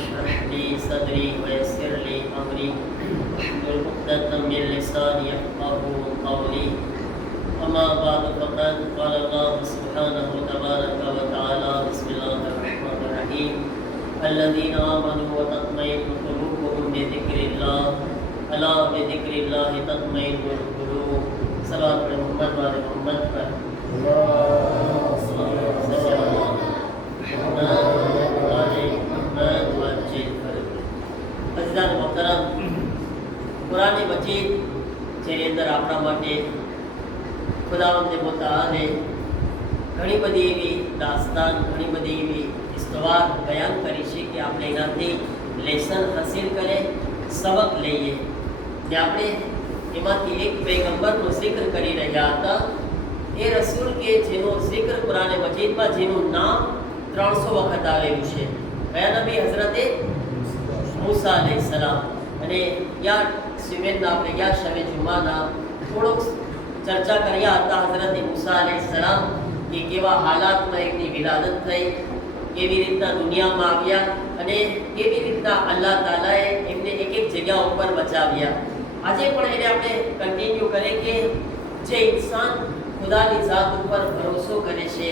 اشرح لي صدري ويسر لي أمري واحلل عقدة من لساني يفقهوا قولي. أما بعد فقد قال الله سبحانه تبارك وتعالى بسم الله الرحمن الرحيم الذين آمنوا وتطمئن قلوبهم بذكر الله ألا بذكر الله تطمئن القلوب. صلوات محمد وآل محمد पर અઝીઝાન મોહતરમ, કુરાન મજીદ જેની અંદર આપણા માટે ખુદાવંદ મુતઆલાએ ઘણી બધી એવી દાસ્તાન, ઘણી બધી એવી ઇસ્તવાર બયાન કરી છે કે આપણે એનાથી લેસન હાસિલ કરે, સબક લઈએ. જે આપણે એમાંથી એક પૈગંબરનો જિક્ર કરી રહ્યા હતા, એ રસૂલ કે જેનો જિક્ર કુરાન મજીદમાં જેનું નામ 300 વખત આવેલું છે. કયા નબી? હઝરતે મૂસા અલૈહિસ્સલામ. અને યા સિમેનના આપણે યા શબે જુમાના થોડોક ચર્ચા કર્યા હતા હઝરતે મૂસા અલૈહિસ્સલામ કે કેવા હાલાતમાં એમની વિલાદત થઈ, કેવી રીતના દુનિયામાં આવ્યા અને કેવી રીતના અલ્લાહ તાલાએ એમને એક એક જગ્યા ઉપર બચાવ્યા. આજે પણ એને આપણે કન્ટિન્યુ કરે કે જે ઇન્સાન ખુદાની ઝાત ઉપર ભરોસો કરે છે,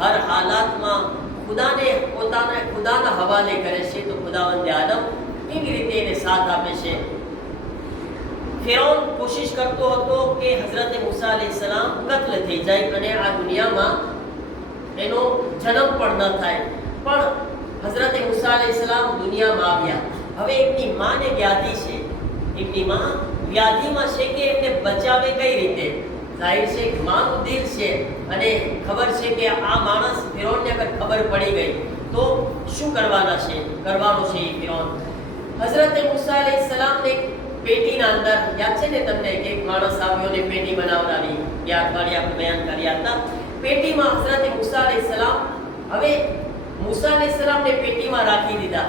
હર હાલાતમાં ખુદાને ખુદાના હવાલે કરે છે, તો ખુદાવંદ આલમ કેવી રીતે એને સાથ આપે છે. ફિરૌન કોશિશ કરતો હતો કે હઝરત મૂસા અલૈહિસ્સલામ કત્લ થઈ જાય અને આ દુનિયામાં એનો જન્મ પણ ન થાય. પણ હઝરત મૂસા અલૈહિસ્સલામ દુનિયામાં આવ્યા. હવે એમની માને વ્યાધિ છે, એમની માં વ્યાધિમાં છે કે એમને બચાવે કઈ રીતે? જાહેર છે કે માનું દિલ છે અને ખબર છે કે આ માણસ ફિરૌનને અગર ખબર પડી ગઈ તો શું કરવાનું છે એ ફિરૌન. હઝરત મૂસા અલૈહિસ્સલામને પેટીના અંદર યાદ છે ને તમને કે એક માણસ આવ્યો ને પેટી બનાવડાવી, યા અઠવાડિયે આપણે બયાન કર્યા હતા. પેટીમાં હઝરત મૂસા અલૈહિસ્સલામ, હવે મૂસા અલૈહિસ્સલામને પેટીમાં રાખી દીધા,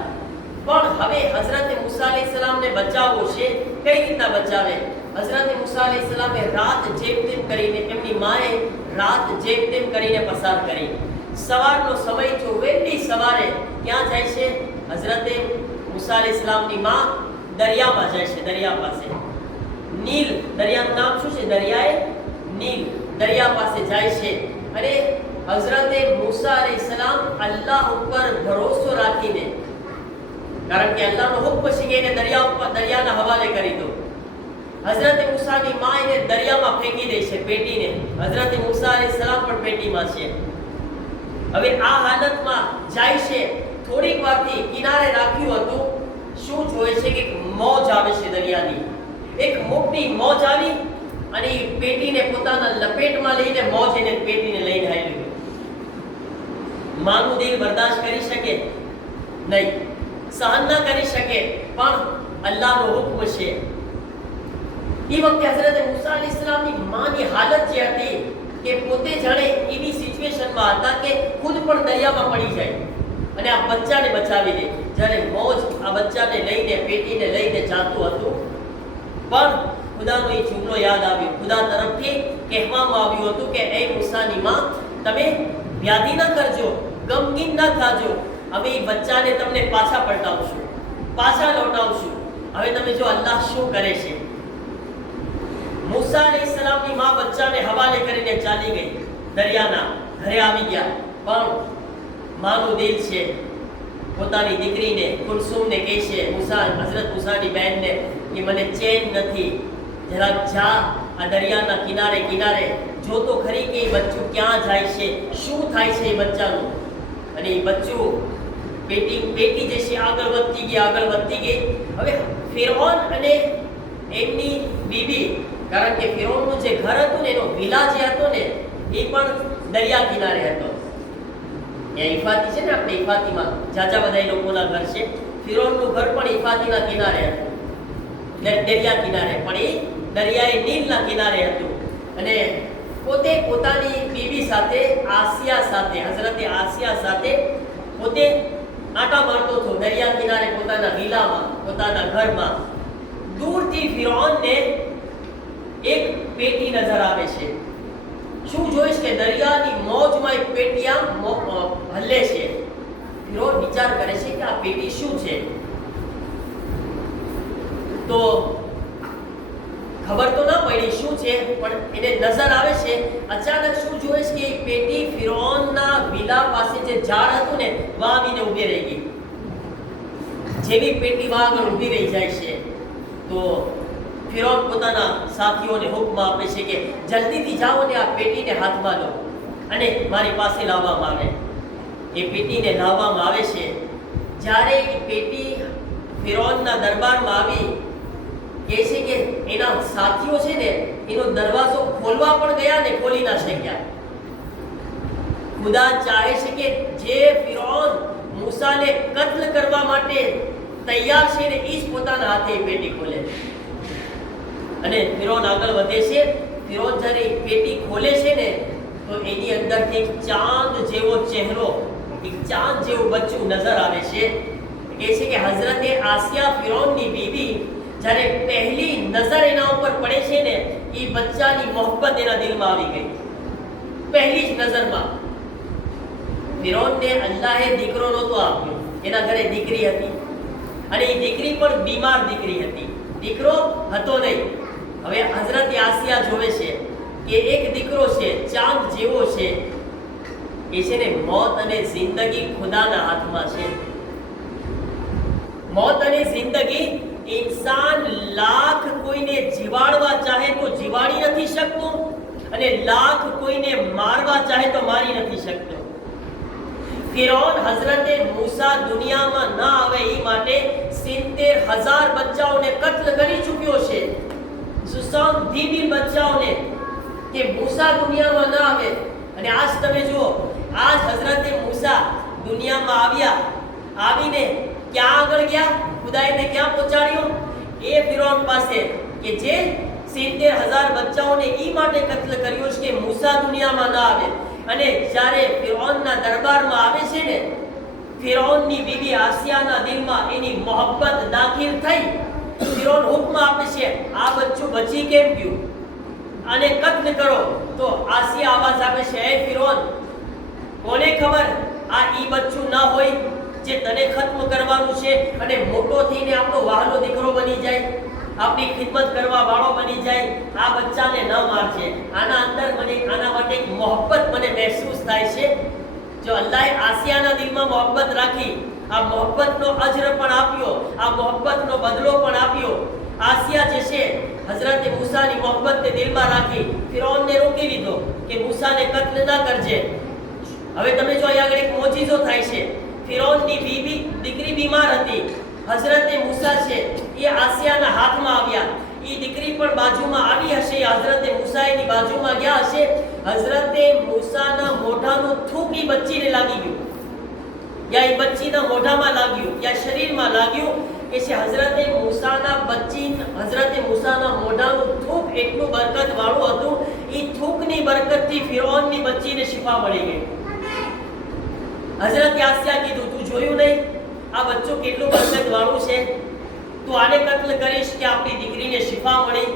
પણ હવે હઝરત મૂસા અલૈહિસ્સલામને બચાવવો છે. કઈ રીતના બચાવે? હઝરત મૂસા અલૈહિસ્સલામે રાત જેમ તેમ કરીને, એમની માએ રાત જેમ તેમ કરીને પસાર કરી. સવારનો સમય જો વહેલી સવારે ક્યાં જાય છે? હઝરત મૂસા અલૈહિસ્સલામની માં દરિયામાં જાય છે, દરિયા પાસે. નીલ દરિયાનું નામ શું છે? દરિયાએ નીલ. દરિયા પાસે જાય છે અને હઝરત મૂસા અલૈહિસ્સલામ અલ્લાહ ઉપર ભરોસો રાખીને, કારણ કે અલ્લાહનો હુક્મ છે કે એને દરિયાના હવાલે કરી દો. હઝરત મૂસાની માં એને દરિયામાં ફેંકી દે છે પેટીને. હઝરત મૂસા અલૈહિસ્સલામ પણ પેટીમાં છે. હવે આ હાલતમાં જાય છે, થોડીક વારથી કિનારે રાખ્યું હતું. શું જોવે છે કે મોજ આવે છે દરિયાની, એક મોટી મોજ આવી અને એ પેટીને પોતાના લપેટમાં લઈને મોજ એને પેટીને લઈને આવી ગયો. માનું દિલ બરદાશ્ત કરી શકે નહીં, સહન ન કરી શકે, પણ અલ્લાહનો હુક્મ છે. એ વખતે હઝરત મૂસા અલૈહિસ્સલામની માની હાલત જે હતી કે પોતે જાણે એવી સિચ્યુએશનમાં હતા કે ખુદ પણ દરિયામાં પડી જાય અને આ બચ્ચાને બચાવી દે. જ્યારે મોજ આ બચ્ચાને લઈને, પેટીને લઈને જાતું હતું, પણ ખુદાનો એ જુમલો યાદ આવ્યો. ખુદા તરફથી કહેવામાં આવ્યું હતું કે એ મૂસાની માં, તમે વ્યાધિ ન કરજો, ગમગીન ન થાજો, અમે એ બચ્ચાને તમને પાછા પલટાવશું, પાછા લौटाવશું. હવે તમે જો અલ્લાહ શું કરે છે. મૂસા અલૈહિસ્સલામની માં બચ્ચાને હવાલે કરીને ચાલી ગઈ, દરિયાના ઘરે આવી ગયા. પણ માનું દિલ છે, પોતાની દીકરીને કુલસુમને કહે છે, હઝરત મૂસાની બહેનને, કે મને ચેન નથી, જરાક જા આ દરિયાના કિનારે કિનારે જો તો ખરી કે એ બચ્ચું ક્યાં જાય છે, શું થાય છે એ બચ્ચાનું. અને એ બચ્ચું પેટી જે છે આગળ વધતી ગઈ. હવે ફિરૌન અને એમની બીબી, કારણ કે ફિરૌનનું જે ઘર હતું ને, એનો વિલા જે હતો ને, એ પણ દરિયા કિનારે હતો. ઈફાતી છે ને, આપણે ઈફાતીમાં જાજા બધા લોકોના ઘર છે. ફિરૌનનું ઘર પણ ઈફાતીના કિનારે હતું, દરિયા કિનારે, પણ એ દરિયાએ નીલના કિનારે હતું. અને પોતે પોતાની બીબી સાથે, આસિયા સાથે, હઝરત આસિયા સાથે પોતે આંટા મારતો હતો દરિયા કિનારે, પોતાના વિલામાં, પોતાના ઘરમાં. દૂરથી ફિરૌનને એક પેટી નજર આવે છે. શું જોઈશ કે દરિયાની મોજમાં એક પેટી આમ હલે છે. ફિરૌન વિચાર કરે છે કે આ પેટી શું છે, તો ખબર તો ના પડી શું છે, પણ એને નજર આવે છે. અચાનક શું જોવે છે કે પેટી ફિરૌનના વિલા પાસે જે ઝાડ હતું ને વહાં આવીને ઊભી રહી ગઈ. જેવી પેટી વહાં આગળ ઊભી રહી જાય છે તો ફિરૌન પોતાના સાથીઓને હુકમ આપે છે કે જલ્દીથી જાઓ ને આ પેટીને હાથમાં લો અને મારી પાસે લાવવામાં આવે. એ પેટીને લાવવામાં આવે છે. જ્યારે એ પેટી ફિરૌનના દરબારમાં આવી, કહે છે કે એના સાથીઓ છે ને એનો દરવાજો ખોલવા પણ ગયા ને ખોલી ના શક્યા. ખુદા ચાહે છે કે જે ફિરૌન મૂસાને કત્લ કરવા માટે તૈયાર છે ને એ જ પોતાના હાથે એ પેટી ખોલે. અને ફિરૌન આગળ વધે છે. ફિરૌન જ્યારે પેટી ખોલે છે ને તો એની અંદરથી એક ચાંદ જેવો ચહેરો, એક ચાંદ જેવું બચ્ચું નજર આવે છે. કહે છે કે હઝરતે આસિયા ફિરૌનની બીવી જ્યારે પહેલી નજર એના ઉપર પડે છે ને એ બચ્ચાની મોહબ્બત એના દિલમાં આવી ગઈ. પહેલી જ નજરમાં. ફિરૌનને અલ્લાહે દીકરો નહોતો આપ્યો, એના ઘરે દીકરી હતી અને એ દીકરી પણ બીમાર દીકરી હતી, દીકરો હતો નહીં. હવે હઝરત આસિયા જોવે છે કે એક દીકરો છે ચાંદ જેવો છે, એ છે ને મોત અને જિંદગી ખુદાના હાથમાં છે. મોત અને જિંદગી ઇન્સાન લાખ કોઈને જીવાડવા ચાહે તો જીવાડી નથી શકતો અને લાખ કોઈને મારવા ચાહે તો મારી નથી શકતો. ફિરૌન હઝરતે મૂસા દુનિયામાં ના આવે એ માટે 70,000 બચ્ચાઓને કત્લ કરી ચૂક્યો છે. 70,000 બચ્ચાઓને કે મૂસા દુનિયામાં ના આવે. અને આજ તમે જુઓ, આજ હઝરતે મૂસા દુનિયામાં આવ્યા, આવીને ક્યાં આગળ ગયા, ખુદાએ ક્યાં પહોંચાડ્યો? એ ફિરૌન પાસે કે જે 70,000 બચ્ચાઓને એ માટે કત્લ કર્યો છે કે મૂસા દુનિયામાં ના આવે. અને જ્યારે ફિરૌનના દરબારમાં આવે છે ને, ફિરૌનની બીવી આસિયાના દિલમાં એની મોહબ્બત દાખિલ થઈ. ફિરૌન હુકમ આપે છે આ બચ્ચું બચી કેમ ગયું, આને કત્લ કરો. તો આસિયા આવાજ આપે છે, હે ફિરૌન, કોને ખબર આ ઈ બચ્ચું ના હોય જે તને ખત્મ કરવાનું છે અને મોટો થઈને આપણો વહાલો દીકરો બની જાય, આપણી ખિદમત કરવા વાળો બની જાય. આ બચ્ચાને ન મારજે. આના અંદર મને આના માટે એક મોહબ્બત મને મહેસૂસ થાય છે. જો અલ્લાહે આસિયાના દિલમાં મોહબ્બત રાખી, આ મોહબ્બતનો અજર પણ આપ્યો, આ મોહબ્બતનો બદલો પણ આપ્યો. આસિયા જે છે હઝરત મૂસાની મોહબ્બતને દિલમાં રાખી ફિરૌનને રોકી લીધો કે મૂસાને કત્લ ના કરજે. હવે તમે જો અહીંયા આગળ એક મોજીઝો થાય છે. ફિરૌનની બીવી દીકરી બીમાર હતી, હઝરતે મૂસા છે એ આસિયાના હાથમાં આવ્યા. એ દીકરી પણ બાજુમાં આવી હશે, હઝરતે મૂસા એની બાજુમાં ગયા હશે. હઝરતે મૂસાના મોઢાનું થૂક એ બચ્ચીને લાગી ગયું, યા એ બચ્ચીના મોઢામાં લાગ્યું, યા શરીરમાં લાગ્યું. કે છે હઝરતે મૂસાના મોઢાનું થૂક એટલું બરકત વાળું હતું, એ થૂકની બરકતથી ફિરૌનની બચ્ચીને શિફા મળી ગઈ. હઝરત આસિયા કીધું, તું જોયું નહીં આ બચ્ચું કેટલું બરકત વાળું છે, તું આને કત્લ કરીશ કે આપણી દીકરીને શિફા મળી,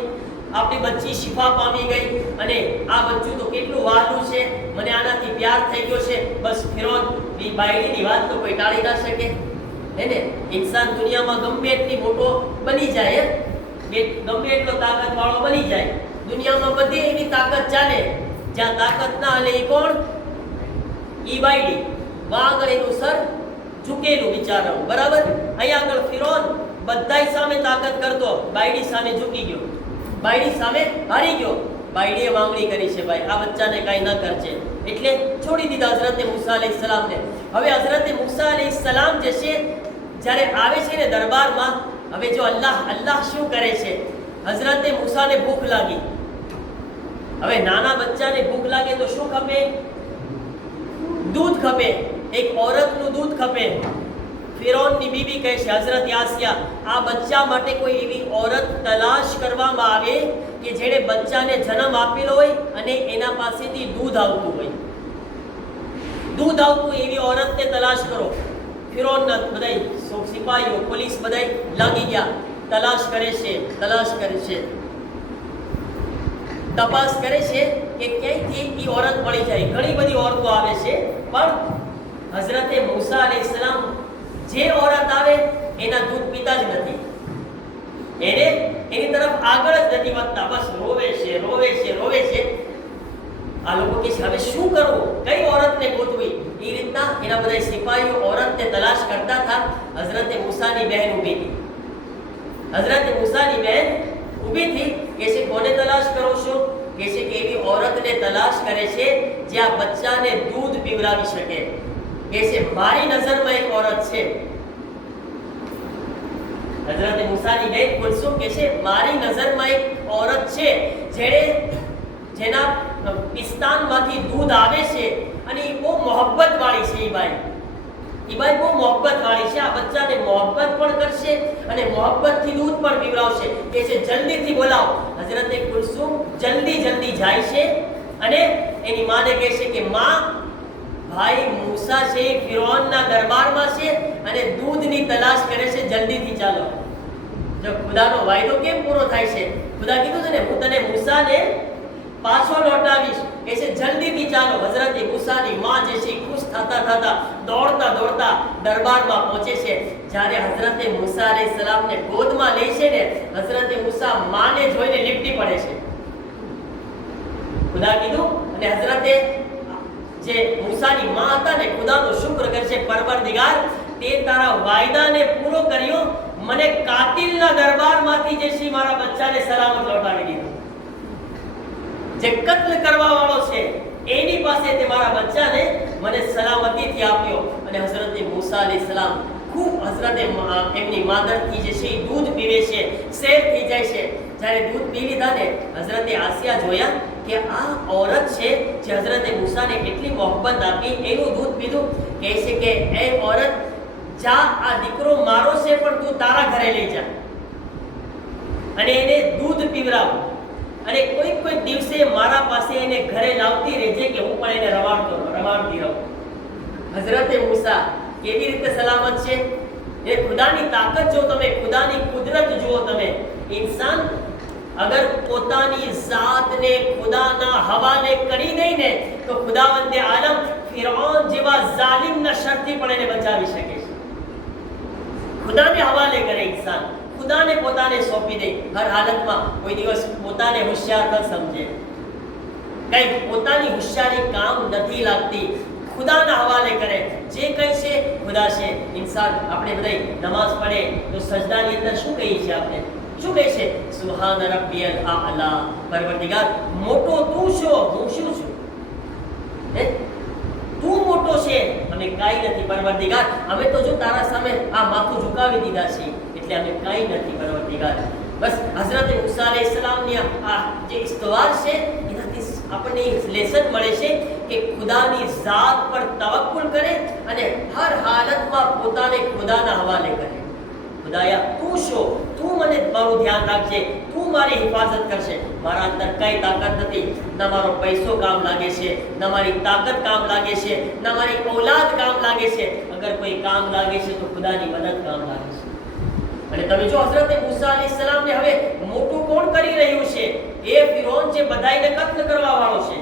આપણી બચ્ચી શિફા પામી ગઈ અને આ બચ્ચું તો કેટલું વહાલું છે, મને આનાથી પ્યાર થઈ ગયો છે. બસ ફિરૌન ની બાયડીની વાત તો કોઈ ટાળી ના શકે. હે ને, ઇન્સાન દુનિયામાં ગમે એટલી મોટો બની જાય, ગમે એટલો તાકાત વાળો બની જાય, દુનિયામાં બધી એની તાકાત ચાલે, જ્યાં તાકાત ના હાલે એ કોણ? ઈ બાયડી. આગળ એનું સર ઝૂકેલું બિચારાનું, બરાબર. અહીંયા આગળ ફિરૌન બધાય સામે તાકાત કરતો, બાયડી સામે ઝૂકી ગયો, બાયડી સામે હારી ગયો. બાયડીએ માંગણી કરી છે, ભાઈ આ બચ્ચાને કાંઈ ન કરજે, એટલે છોડી દીધા હઝરતે મૂસા અલૈહિસ્સલામને. હવે હઝરતે મૂસા અલૈહિસ્સલામ જે છે જ્યારે આવે છે ને દરબારમાં, હવે જો અલ્લાહ શું કરે છે, હઝરતે મૂસાને ભૂખ લાગી. હવે નાના બચ્ચાને ભૂખ લાગે તો શું ખપે? દૂધ ખપે, એક औरतનું દૂધ ખપે. ફિરૌનની બીબી કહે છે, હઝરત આસિયા, આ બચ્ચા માટે કોઈ એવી औरत તલાશ કરવામાં આવે કે જેણે બચ્ચાને જન્મ આપેલો હોય અને એના પાસેથી દૂધ આવતું હોય, દૂધ આવતું એવી औरतને તલાશ કરો. ફિરૌનના બધાય સિપાહીઓ, પોલીસ બધાય લાગી ગયા, તલાશ કરે છે, તપાસ કરે છે કે ક્યાંયથી એ औरत મળી જાય. ઘણી બધી औरतो આવે છે પણ હઝરતે મૂસા અલૈહિસ્સલામ જે औरत આવે એના દૂધ પીતા જ નથી, એને એની તરફ આગળ જ નથી વધતા, બસ રોવે છે રોવે છે રોવે છે. આ લોકો કે હવે શું કરવું, કઈ औरतને ગોતવી? એ રીતના એના બધા સિપાહીઓ औरतને તલાશ કરતા હતા. હઝરતે મૂસાની બહેન ઊભી હતી. હઝરતે મૂસાની બહેન ઊભી થી કે છે કોને તલાશ કરો છો? કે છે કે એવી औरतને તલાશ કરે છે જે આ બચ્ચાને દૂધ પીવડાવી શકે. કે છે મારી નજરમાં એક औरत છે. હઝરતે મૂસાની બહેન કુલસુમ કે છે મારી નજરમાં એક औरत છે જેના પિસ્તાનમાંથી દૂધ આવે છે અને એ બહુ મોહબ્બત વાળી છે. એ બાઈ બહુ મોહબ્બત વાળી છે. આ બચ્ચાને મોહબ્બત પણ કરશે અને મોહબ્બતથી દૂધ પણ પીવડાવશે. કે છે જલ્દીથી બોલાવો. હઝરતે કુલસુમ જલ્દી જાય છે અને એની માને કહે છે કે માં, ભાઈ મૂસા છે ફિરૌનના દરબારમાં છે અને દૂધની તલાશ કરે છે, જલ્દીથી ચાલો. જો ખુદાનો વાયદો કેમ પૂરો થાય છે? ખુદા કીધું છે ને હું તને મૂસાને પાછો લौटाવીશ. કે છે જલ્દીથી ચાલો. હઝરતે મૂસાની માં જે છે ખુશ થતા દોડતા દરબારમાં પહોંચે છે. જ્યારે હઝરતે મૂસા અલૈહિસ્સલામને ગોદમાં લે છે ને, હઝરતે મૂસા માને જોઈને લીપટી પડે છે. ખુદા કીધું અને હઝરતે જે મૂસાની માં હતા ને ખુદાનો શુક્ર કરશે, પરવરદિગાર તે તારા વાયદાને પૂરો કર્યો, મને કાતિલના દરબારમાંથી જે છે મારા બચ્ચાને સલામત લौटाવી દીધો. જે કત્લ કરવા વાળો છે એની પાસે તે મારા બચ્ચાને મને સલામતીથી આપ્યો. અને હઝરતે મૂસા અલૈહિસ્સલામ ખૂબ હઝરતે એમની માદરથી જે છે દૂધ પીવે છે, શેર થઈ જાય છે. જ્યારે દૂધ પી લીધા ને હઝરતે આસિયા જોયા કે આ औरत છે જે હઝરતે મૂસાને કેટલી મોહબ્બત આપી, એનું દૂધ પીધું. કહે છે કે એ औरत જા, આ દીકરો મારો છે પણ તું તારા ઘરે લઈ જા અને એને દૂધ પીવડાવ અને કોઈ દિવસે મારા પાસે એને ઘરે લાવતી રહેજે કે હું પણ એને રવાડતી રહું. હઝરતે મૂસા કેવી રીતે સલામત છે? એ ખુદાની તાકાત જો તમે, ખુદાની કુદરત જુઓ તમે. ઇન્સાન અગર પોતાની જાતને ખુદાના હવાલે કરી દે ને તો ખુદાવંદે આલમ ફિરૌન જેવા જાલિમના શરથી પણ એને બચાવી શકે છે. ખુદાને હવાલે કરે ઇન્સાન, ખુદાને પોતાને સોંપી દે હર હાલતમાં. કોઈ દિવસ પોતાને હોશિયાર ન સમજે, કઈ પોતાની હોશિયારી કામ નથી લાગતી, ખુદાના હવાલે કરે. જે કઈ છે ખુદા છે. ઇન્સાન આપણે બધા નમાઝ પડે તો સજદાની અંદર શું કહીએ છીએ? આપણે શું કહે છે? સુબહાન રબ્બિયલ આલા. પરવરદિગાર મોટો તું છો, હું શું છું? તું મોટો છે, અમે કાંઈ નથી પરવરદિગાર. અમે તો જો તારા સામે આ માથું ઝુકાવી દીધા છે એટલે અમે કાંઈ નથી પરવરદિગાર. બસ હઝરતે મૂસા અલૈહિસ્સલામની આ જે ઇસ્તવાર છે એનાથી આપણને લેસન મળે છે કે ખુદાની ઝાત પર તવક્કુલ કરે અને હર હાલતમાં પોતાને ખુદાના હવાલે કરે. ખુદાયા તું છો, તું મને મારું ધ્યાન રાખજે, તું મારી હિફાજત કરશે. મારા અંદર કઈ તાકાત નથી, ના મારો પૈસો કામ લાગે છે, ના મારી તાકાત કામ લાગે છે, ના મારી ઔલાદ કામ લાગે છે. અગર કોઈ કામ લાગે છે તો ખુદાની મદદ કામ લાગે છે. અને તમે જો હઝરતે મૂસા અલૈહિસ્સલામને હવે મોટું કોણ કરી રહ્યું છે? એ ફિરૌન જે બધાયને કત્લ કરવા વાળો છે,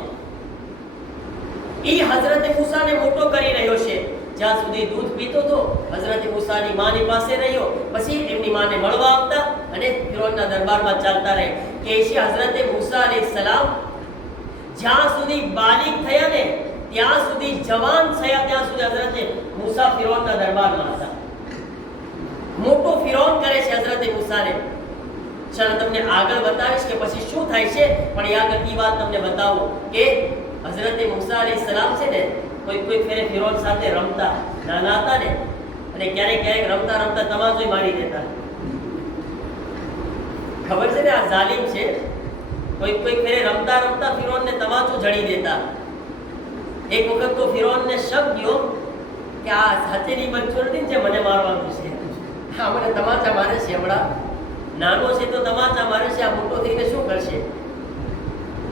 એ હઝરતે મૂસાને મોટો કરી રહ્યો છે. જ્યાં સુધી દૂધ પીતો તો હઝરતે મૂસાની માની પાસે રહ્યો, પછી એમની માને મળવા આવતા અને ફિરૌનના દરબારમાં ચાલતા રહે. કે છે હઝરતે મૂસા અલૈહિસ્સલામ જ્યાં સુધી બાલિગ થયા ને ત્યાં સુધી, જવાન થયા ત્યાં સુધી હઝરતે મૂસા ફિરૌનના દરબારમાં હતા. મોટો ફિરૌન કરે છે હઝરતે મૂસાને. ચાલો તમને આગળ બતાવીશ કે પછી શું થાય છે, પણ એ આગળની વાત તમને બતાવું કે હઝરતે મૂસા અલૈહિસ્સલામ છે ને કોઈ ફેરે ફિરૌન સાથે રમતા, નાના હતા ને, અને ક્યારેક રમતા તમાચો મારી દેતા. ખબર છે ને આ જાલિમ છે. કોઈ ફેરે રમતા ફિરૌનને તમાચો જડી દેતા. એક વખત તો ફિરૌનને શક ગયો કે આ સાચેની બચ્ચો નથી જે મને મારવાનું છે, હા મને તમાચા મારે છે. હમણાં નાનો છે તો તમાચા મારે છે, આ મોટો થઈને શું કરશે?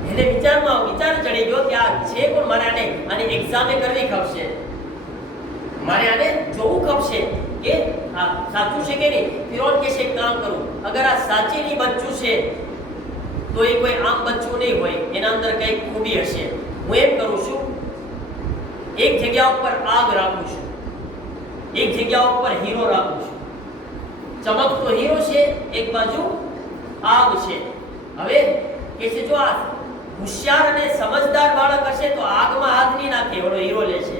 એને વિચાર ચડી ગયો કે આ છે પણ મારે આને એક્ઝામે કરવી ખપશે, મારે આને જોવું ખપશે કે આ સાચું છે કે નહીં. ફિરૌન કહે છે એક કામ કરું, અગર આ સાચીની બચ્ચું છે તો એ કોઈ આમ બચ્ચું નહીં હોય, એના અંદર કંઈક ખૂબી હશે. હું એમ કરું છું એક જગ્યા ઉપર આગ રાખું છું, એક જગ્યા ઉપર હીરો રાખું છું. ચમકતો હીરો છે, એક બાજુ આગ છે. હવે કે છે જો આ હોશિયાર અને સમજદાર બાળક હશે તો આગમાં હાથ નહીં નાખે, ઓલો હીરો લેશે.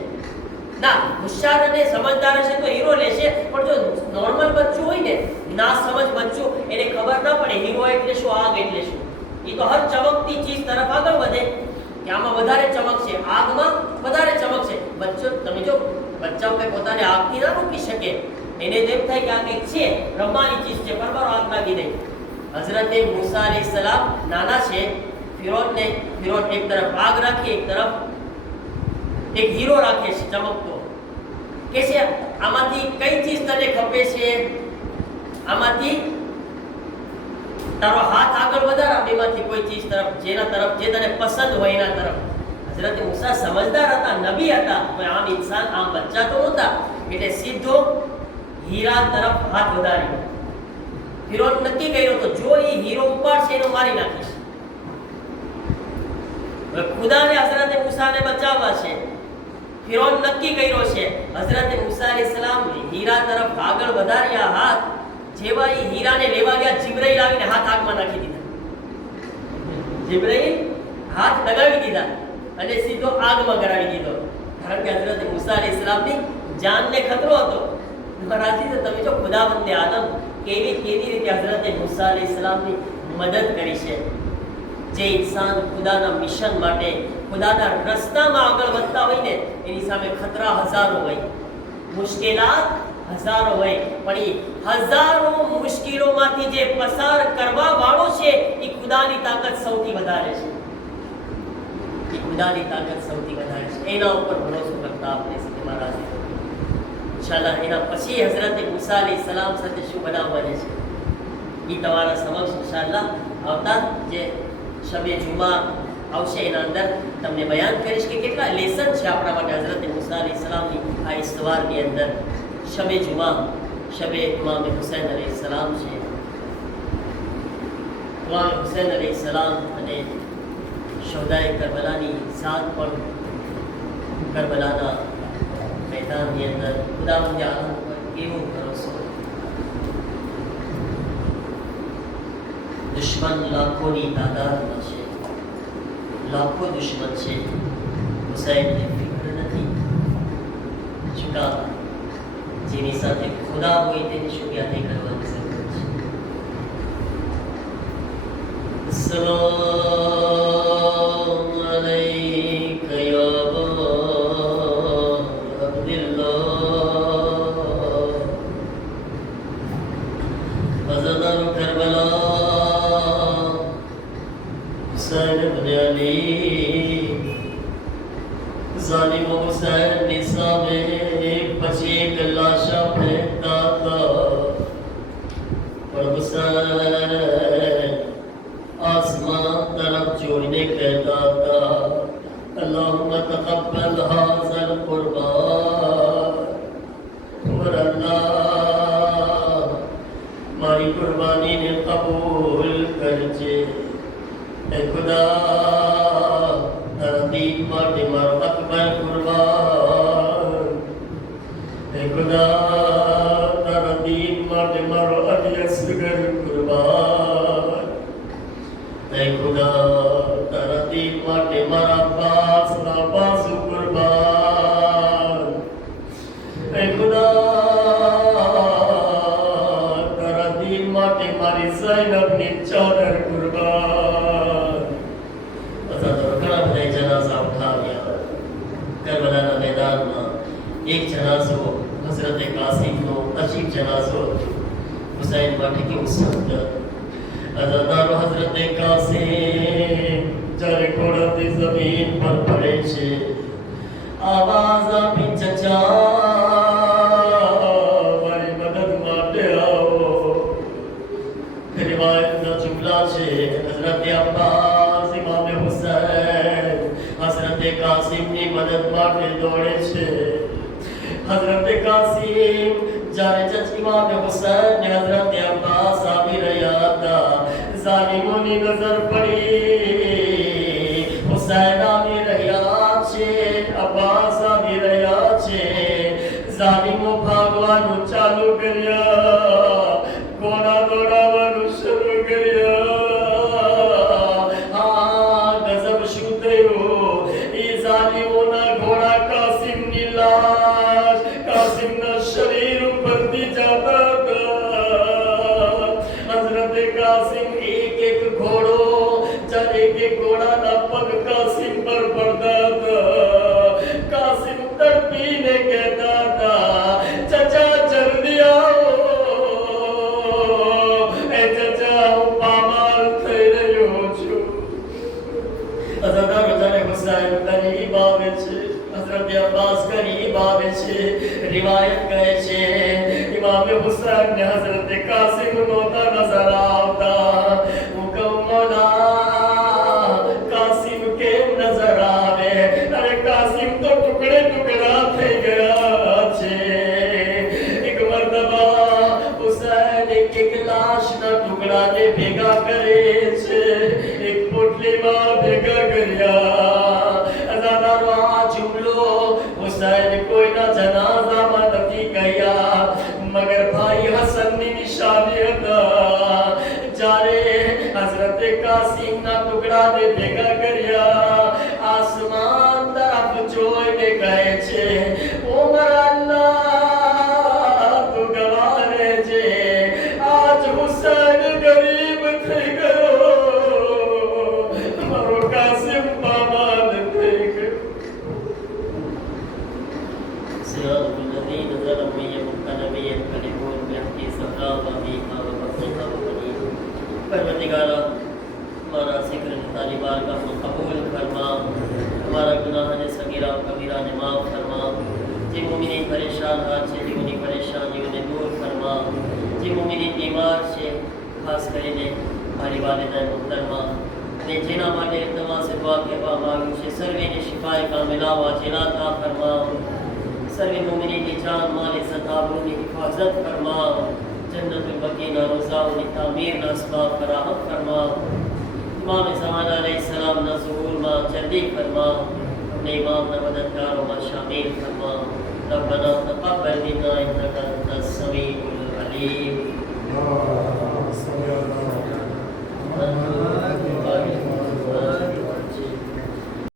ના, હોશિયાર અને સમજદાર હશે તો હીરો લેશે. પણ જો નોર્મલ બચ્ચું હોય ને, ના સમજ બચ્ચું, એને ખબર ના પડે હીરો એટલે શું, આગ એટલે શું. એ તો હર ચમકતી ચીજ તરફ આગળ વધે કે આમાં વધારે ચમક છે, આગમાં વધારે ચમક છે. બચ્ચો તમે જો બચ્ચાઓ કઈ પોતાને આગથી ના રોકી શકે, એને એમ થાય કે આ કંઈક છે, રમવાની ચીજ છે, બરાબર આગ લાગી નહીં. હઝરતે મૂસા અલૈહિસ્સલામ નાના છે, ફિરૌન એક તરફ આગ રાખી, એક તરફ એક હીરો રાખે છે ચમકતો. કે છે આમાંથી કઈ ચીજ તને ખપે છે, આમાંથી તારો હાથ આગળ વધાર, બેમાંથી કોઈ ચીજ તરફ, જેના તરફ જે તને પસંદ હોય એના તરફ. હઝરત મૂસા સમજદાર હતા, નબી હતા, કોઈ આમ ઇન્સાન, આમ બચ્ચા તો નહોતા. એટલે સીધો હીરા તરફ હાથ વધાર્યો. ફિરૌન નક્કી કર્યો તો જો એ હીરો ઉપાડશે એને મારી નાખીશ. હવે ખુદાને હઝરત મૂસાને બચાવવા છે. ફિરૌન નક્કી કર્યો છે. હઝરત મૂસા અલૈહિસ્સલામ હીરા તરફ આગળ વધાર્યા હાથ. જેવા એ હીરાને લેવા ગયા, જિબ્રાઈલ આવીને હાથ આગમાં નાખી દીધા. જિબ્રાઈલ હાથ લગાવી દીધા અને સીધો આગમાં કરાવી દીધો. કારણ કે હઝરત મૂસા અલૈહિસ્સલામની જાનને ખતરો હતો. મહારાજી તો તમે જો ખુદાવંદે આદમ કેવી રીતે હઝરત મૂસા અલૈહિસ્સલામની મદદ કરી છે. જે ઇન્સાન ખુદાના મિશન માટે, ખુદાના રસ્તામાં આગળ વધતા હોય ને, એની સામે ખતરા હજારો હોય, મુશ્કેલાત હજારો હોય, પણ એ હજારો મુશ્કેલોમાંથી જે પસાર કરવા વાળો છે એ ખુદાની તાકાત સૌથી વધારે છે. એ ખુદાની તાકાત સૌથી વધારે છે. એના ઉપર ભરોસો કરતા આપણે સાથે મહારાજ ઇન્શાઅલ્લાહ. એના પછી હઝરત મૂસા અલૈહિસ્સલામ સાથે શું બનાવવાની છે એ તમારા સમક્ષ ઇન્શાઅલ્લાહ આવતા જે શબે જુમા આવશે એના અંદર તમને બયાન કરીશ કે કેટલા લેસન છે આપણા માટે હઝરત મૂસા અલૈહિસ્સલામની આ ઇસ્તવારની અંદર. શબે જુમા, શબે ઇમામ હુસૈન અલૈહિસ્સલામ છે. ઇમામ હુસૈન અલૈહિસ્સલામ અને શોહદાએ કરબલાની ઝાત પણ કરબલાના મેદાનની અંદર ખુદાવંદ આલમ પર કેવો ભરોસો. દુશ્મન લાખોની તાદાદમાં છે, લાખો દુશ્મન છે. હુસૈનને ફિક્ર નથી. ચૂકા જેની સાથે ખુદા હોય તેની શું યાદી કરવાની જરૂર છે. સલામ અલૈકા યા અબા અબ્દુલ્લાહ અઝદર કરબલા હુસૈન ઇબ્ન અલી ज़ालिम हुसैन निसा में પછી એક લાશા ફેંકતા હતા. પણ હુસૈન આસમાન તરફ જોઈને કહેતા હતા, અલ્લાહુમ્મા તक़બ્બલ હાઝલ કુરબાન. અલ્લાહ મારી કુરબાનીને કબૂલ કરજે. એ ખુદા તારા દીન માટે મારો અકબર કુરબાન. એ ખુદા તારા દીન માટે મારો અલી અસગર કુરબાન. એ ખુદા તારા દીન માટે મારા બાસના બાસુ કુરબાન. એ ખુદા તારા દીન માટે મારી ઝૈનબની ચાદર કુરબાન. કરબલાના મેદાનમાં એક જનાઝો હઝરત કાસિમનો અજીબ જનાઝો હુસૈન માટે કેવું સુંદર. અઝાદારો હઝરત કાસિમ જ્યારે ઘોડાથી જમીન પર પડે છે, આવાજ આપી ચચા મારી મદદ માટે આવો. રિવાયતના જુમલા છે હઝરત અબ્બાસ ઇમામ હુસૈન હઝરત કાસિમની મદદ માટે દોડે છે. હઝરત કાસિમ જ્યારે ઇમામ હુસૈન ને હઝરત અબ્બાસ આવી રહ્યા હતા, ઝાલિમોની નજર પડી. હુસૈન આવી રહ્યા છે, અબ્બાસ આવી एक एक घोड़ा ना पग कासिम पर पड़ता था। कासिम तड़पी ने कहता था, चचा जल्दी आओ, ए चचा હું પામાર થઈ રહ્યો છું। હઝરત રજાને હુસૈન ગરીબ આવે છે, હઝરત અબ્બાસ ગરીબ આવે છે। રિવાયત કહે છે ઇમામ હુસૈન ને હઝરત કાસિમ નહોતા નજર આવતા। હુકમ મોલા કાસિમ કેમ નજર આવે? અરે કાસિમ તો ટુકડે ટુકડા થઈ ગયા છે। એક મરતબા હુસૈન એક લાશના ટુકડાને ભેગા કરે છે, એક પોટલીમાં ભેગા કર્યા। અઝાદારો આ જુમલો હુસૈન કોઈના જનાઝામાં નથી કહ્યા, મગર ભાઈ હસનની નિશાની હતા। જ્યારે હઝરત કાસિમના ટુકડાને ભેગા કર્યા, આસમાન તરફ જોઈને કહે છે, ઓ મારા અલ્લાહ તું ગવાહ રહેજે, આજ હુસૈન ગરીબ થઈ ગયો, મારો કાસિમ પામાલ થઈ ગયો। صراط الذين ظلموا يمكن بهم ينقلبون بحق سخاء وفيها وبطنها وبنيها। परवरदिगारा हमारा जिक्र नितारी बारगाह में कबूल फरमा, हमारा गुनाह ने सगीरा और कबीरा ने माफ फरमा। जे मोमिनीन परेशान हाथ से जीवनी परेशानियों ने दूर फरमा। जे मोमिनीन बीमार से खास કરીને મારી વાલિદા મુહતરમા ને જેના માટે દવા से दुआ કહેવા માંગુ છે, સર્વેને શિફાએ કામિલા વાજિલા અતા ફરમા। सर्वे मोमिनीन की जान माल इज्जत आबरू की हिफाजत फरमा। जन्नतुल बकी ना रोज़ा उन्हें तामीर ना असबाब फराहम फरमा। इमाम ज़मान अलैहिस्सलाम ना ज़ुहूर मा जल्दी फरमा। अपने इमाम ना मददगारों मा शामिल फरमा। रब्बना तक़ब्बल मिन्ना इन्नका अंतस समीउल अलीम।